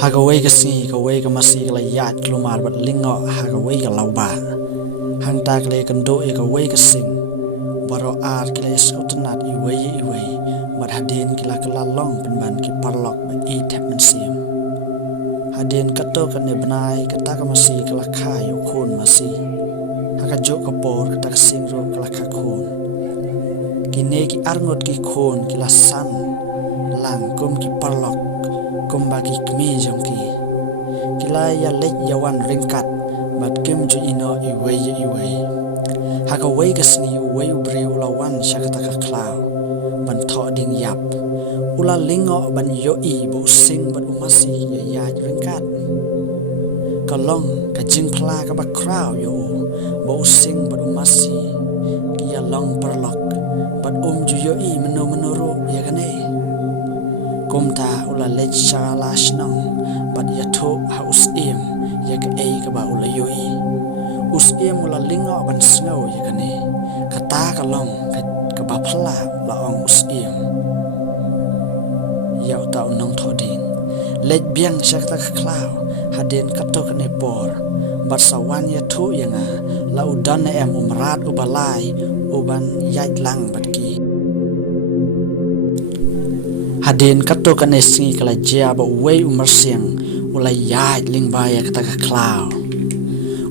Hagaway kasi kaway ka masi kala yat klumar bat lingo hagaway ka lauba hang tak le kando e kaway ka sing baro ar kila eskutanat iway bat hadin kila long penban ki parlok ba e tap man sim hadin kato kan ne benai kata ka masi kala khayo khon masi haga jo ka por kata sing ro kala kha khon kine ki arngot ki khon kila san lang kum ki parlok kumbagi kmi jongki kila ya lek yawan ringkat bat kim ju ino iway haka way gasni way ubri ulawan syakata ka klaw ban tho ding yap ula lingo ban yo i bo sing ban umasi ya ringkat kalong ka jing pla ka ba kraw yo bo sing ban umasi kia long perlok bat ju yo i menoro ya kane kumta ula lech shala shnong bat yato haus im ya ka ei ka ba ula yoi us im ula lingo ban snow ya kane kata ka long ka ba phla la ong us im ya ta nong thoding lech biang shakta ka klaw hadin kato kane por bat sawan ya thu yanga la udan em umrat ubalai uban yai lang bat ki hadin kato kanesi kala jia ba way umersiang ulai yai lingbaya kata ka klaw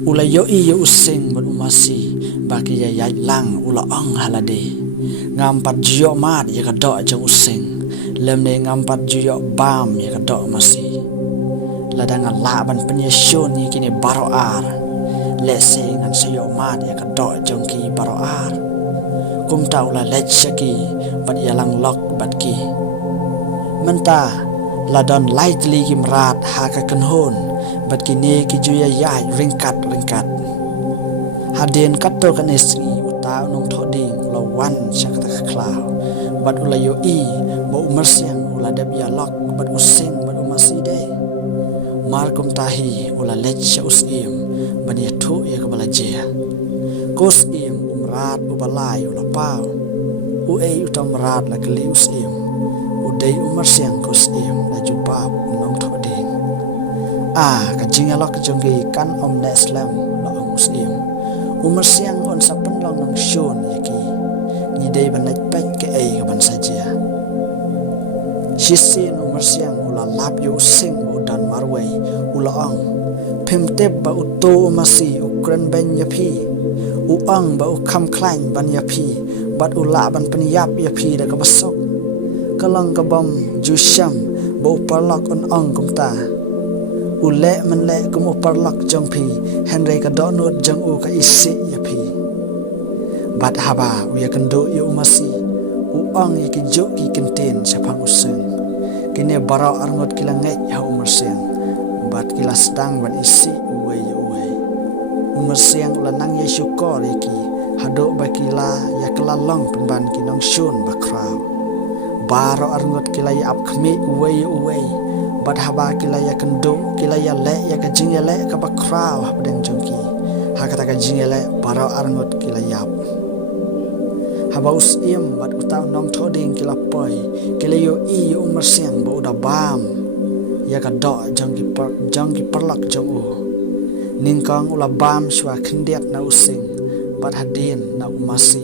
ulai yo i yo using ban umasi baki ya yai lang ula ong halade ngampat jiyo mat ya ka do jang using lemne ngampat jiyo bam ya ka do masi ladang la ban penyesun ni kini baro ar lese ngan sayo mat ya ka do jang ki baro ar kum ta ula lech saki bat ya lang lok bat ki menta ladon lightly kimrat haka kanhon bat kini ki juya yai ringkat hadin kato kanesri uta nong thoding lawan syakata klaw bat ula yo i bo umersiang ula dab ya lok bat using bat umasi de markum tahi ula lech usim ban ya thu ya kabalaje kos im umrat ubalai ula pau u ei utam rat la klius im udai umar siang kos im la jubab nong thoding ka jingalok jonggi kan om ne islam la muslim umar siang on sapen long nong shon yaki ni dei ban lek pek ke ai ban saja shisin umar siang ula lap yo sing udan marway ula ong pimteb ba uto masi ukran ben yapi uang ba ukam klain ban yapi bat ula ban penyap yapi da ka basok kalang kabam jusham bo parlak on ong kumta ule menle kum parlak jongpi henry ka donut jang u ka isi yapi bat haba u ya kendo yu masi u ong ya ki jo ki kenten sapang useng kini barau arngot kilanget ya umerseng bat kila sedang ban isi uwe umerseng ulanang ya syukur yaki hado bakila ya kelalong penban kinong shun bakraw baro arngot kila ya apkmi uwe bat haba kila ya kendo kila ya le ya ka jingele ka bakraw habdeng jongki hakata ka jingele baro arngot kila ya haba usim bat utaw nong thoding kila poi kila yo i yo umersiang bo uda bam ya ka do jongki perlak jong u ningkang ula bam shwa khendiat na using bat hadin na umasi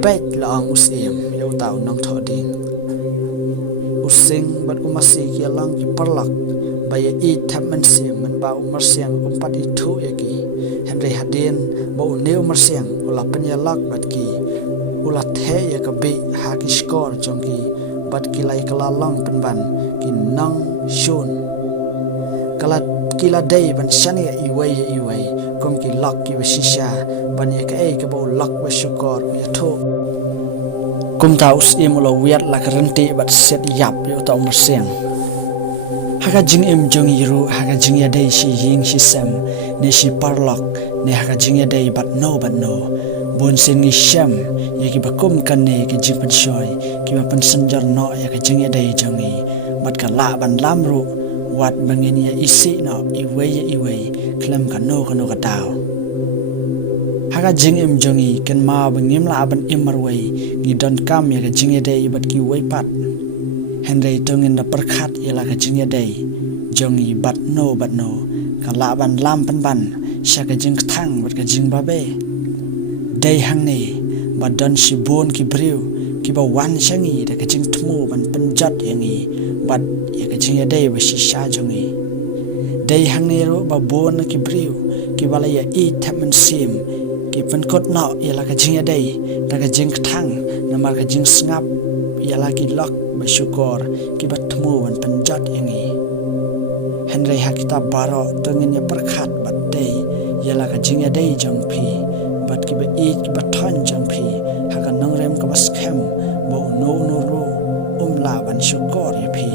pet laang usim ya utaw nong thoding using bat umasi kia lang ki perlak baya i tap men sim men ba umersiang umpat itu yaki henry hadin bo ne umersiang ula penyelak bat ki ula the ya ka be ha ki skor jongki bat kilai kalalang penban ki nang shun kala kila day ban shani iway kom ki lak ki shisha ban ya ka e ka bo lak wa shukor ya tho kum taus imula wiat la karenti bat set yap yo ta umerseng haga jing im jong yiru haga jing ya day shi ying shi sam ne shi parlok ne haga jing ya day bat no bun sin ni sham ya ki bakum kan ne ki jing pan shoy ki ba pan sanjar no ya ka jing ya day jongi bat ka la ban lamru wat bangin ya isi no iwe klam ka no ka taw haga jing im jongi ken ma bangim la ban imarway gi don kam ya ka jing ya day bat ki way pat henry tongin da perkhat ya la ka jing ya day jongi bat no kala ban lam ban sha ka jing thang bat ka jing ba be dei hang ni ba don shi bon ki briu ki ba wan changi da ka jing thmu ban pen jat yangi bat ya ka jing ya dei ba shi sha jongi dei hang ni ro ba bon ki briu ki ba la ya i thaman sim ki pen kot no ya la ka jing ya dei da ka jing thang na mar ka jing snap ya la ki lok ba syukur ki ba thmu ban pen jat yangi Henry hakita baro tengin ya berkat bat dei ya la ka jing ya dei jong phi bat ki ba i ki ba thon jong phi hakan nongrem ka bas khem bo no ru la ban syukur ya phi